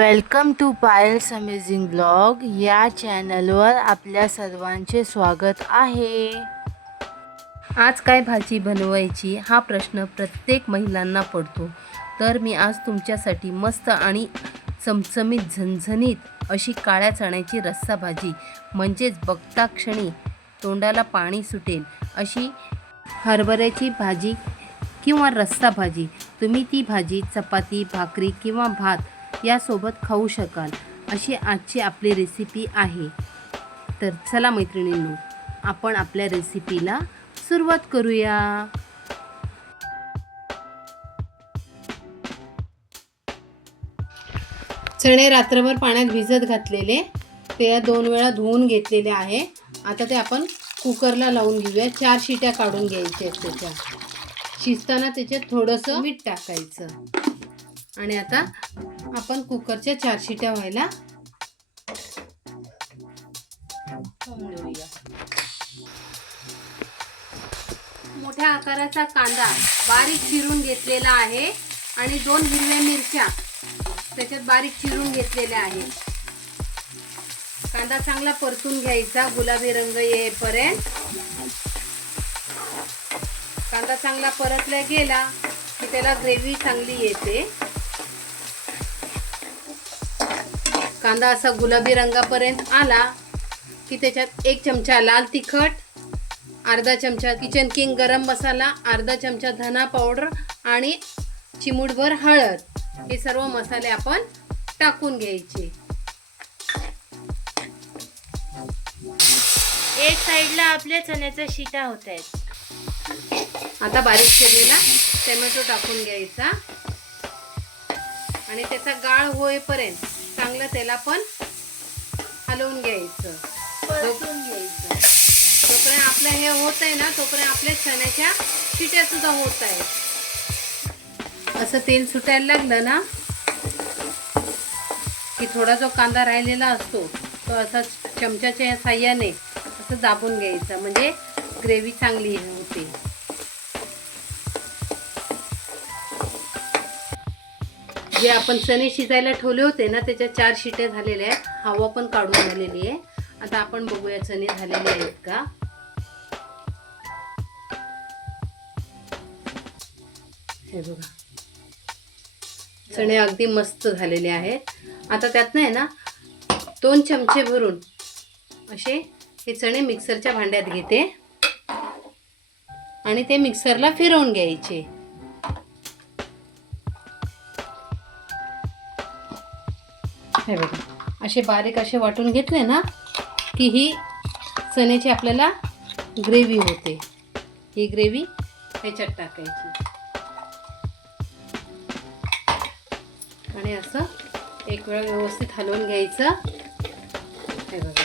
Welcome to Payal's amazing blog. या चॅनलवर आपल्या सर्वांचे स्वागत आहे. आज काय भाजी बनवायची हा प्रश्न प्रत्येक महिलांना पडतो. तर मी आज तुमच्यासाठी मस्त आणि चमचमीत झणझणीत अशी काळ्या चण्याची रस्सा भाजी म्हणजेच बघता क्षणी तोंडाला पाणी सुटेल अशी हरभऱ्याची भाजी किंवा रस्सा भाजी. तुम्ही ती भाजी चपाती भाकरी किंवा भात यासोबत खाऊ शकाल अशी आजची आपली रेसिपी आहे. तर चला मैत्रिणींनो आपण आपल्या रेसिपीला सुरुवात करूया. चणे रात्रभर पाण्यात भिजत घातलेले ते दोन वेळा धुवून घेतलेले आहे. आता ते आपण कुकरला लावून घेऊया. चार शिट्या काढून घ्यायच्या आहेत त्याच्या. शिजताना त्याच्यात थोडंसं मीठ टाकायचं. आणि आता आपण कुकरच्या चार शिट्या व्हायला मोठ्या आकाराचा कांदा बारीक चिरून घेतलेला आहे आणि दोन हिरव्या मिरच्या त्याच्यात बारीक चिरून घेतलेल्या आहेत. कांदा चांगला परतून घ्यायचा गुलाबी रंग येईपर्यंत. कांदा चांगला परतला गेला की त्याला ग्रेव्ही चांगली येते. कांदा असा गुलाबी रंगापर्यंत आला की त्याच्यात एक चमचा लाल तिखट अर्धा चमचा किचन किंग गरम मसाला अर्धा चमचा धना पावडर आणि चिमूटभर हळद. हे सर्व मसाले आपण टाकून घ्यायचे. एक साईडला आपल्या चण्याच्या शिटा होत आहेत आता बारीक केलेला टोमॅटो टाकून घ्यायचा. आणि त्याचा गाळ होईपर्यंत चांगलं त्याला पण हलवून घ्यायचं. परतून घ्यायचं. जोपर्यंत आपलं हे होत आहे ना तोपर्यंत आपल्या चण्याच्या शिट्या सुद्धा होत आहेत. असं तेल सुटायला लागलं ना की थोडा जो कांदा राहिलेला असतो तो असा चमच्याच्या साह्याने असं दाबून घ्यायचा. म्हणजे ग्रेव्ही चांगली होते. जे आपण चणे शिजायला ठेवले होते ना त्याच्या चार शिट्या झालेल्या आहेत. हवा पण काढून झालेली आहे. आता आपण बघूया चणे झालेले आहेत का? हे बघा. चणे अगदी मस्त झालेले आहेत. आता त्यात नाही ना दोन चमचे भरून असे हे चणे मिक्सरच्या भांड्यात घेते. आणि ते मिक्सरला फिरवून घ्यायचे. हे बघा असे बारीक असे वाटून घेतले ना की ही चण्याची आपल्याला ग्रेव्ही होते. ही ग्रेव्ही ह्याच्यात टाकायची. आणि असं एक वेळ व्यवस्थित हलवून घ्यायचं. हे बघा.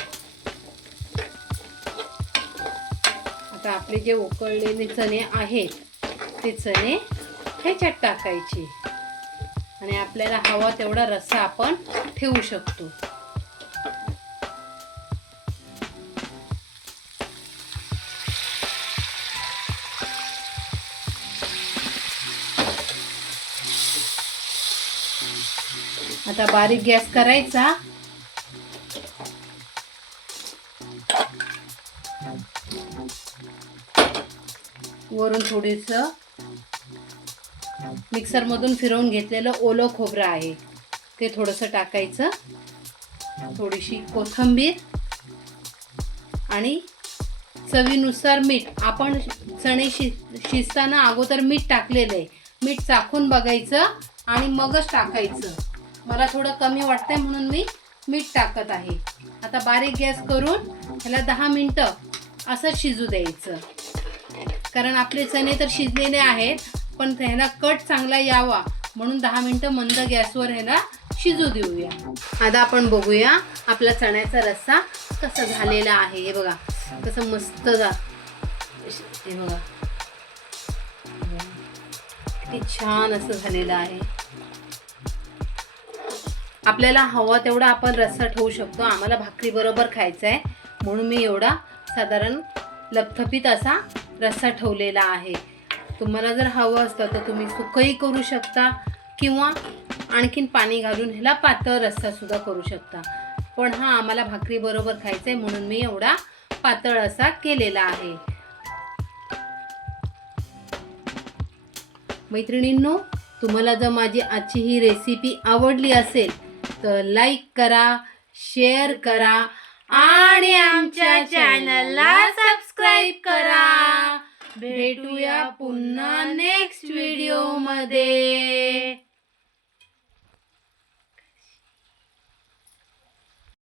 आता आपले जे उकळलेले चणे आहेत ते चणे ह्याच्यात टाकायचे. आणि आपल्याला हवा तेवढा रस्सा आपण ठेवू शकतो. आता बारीक गॅस करायचा. वरून थोडीस मिक्सरमधून फिरवून घेतलेलं ओलं खोबरं आहे. ते थोडंसं टाकायचं. थोडीशी कोथिंबीर आणि चवीनुसार मीठ. आपण चणे शि शिजताना अगोदर मीठ टाकलेलं आहे. मीठ चाखून बघायचं आणि मगच टाकायचं. मला थोडं कमी वाटतंय म्हणून मी मीठ टाकत आहे. आता बारीक गॅस करून ह्याला दहा मिनटं असं शिजू द्यायचं. कारण आपले चणे तर शिजलेले आहेत. पण ह्याला कट चांगला यावा. म्हणून दहा मिनटं मंद गॅसवर ह्याला शिजू देऊया. आता आपण बघूया आपला चण्याचा रस्सा कसा झालेला आहे. हे बघा कसं मस्त जा हे बघा. किती छान असं झालेलं आहे. आपल्याला हवा तेवढा आपण रस्सा ठेवू शकतो. आम्हाला भाकरी बरोबर खायचा आहे म्हणून मी एवढा साधारण लपथपीत असा रस्सा ठेवलेला आहे. तुम्हाला जर हवं असतं तर तुम्ही सुकही करू शकता किंवा आणखीन पाणी घालून ह्याला पातळ रस्सा सुद्धा करू शकता. पण हा आम्हाला भाकरी बरोबर खायचा आहे म्हणून मी एवढा पातळ असा केलेला आहे. मैत्रिणींनो तुम्हाला जर माझी आजची ही रेसिपी आवडली असेल तर लाईक करा शेअर करा आणि आमच्या चॅनलला सबस्क्राईब करा. भेटूया पुन्हा नेक्स्ट व्हिडिओमध्ये.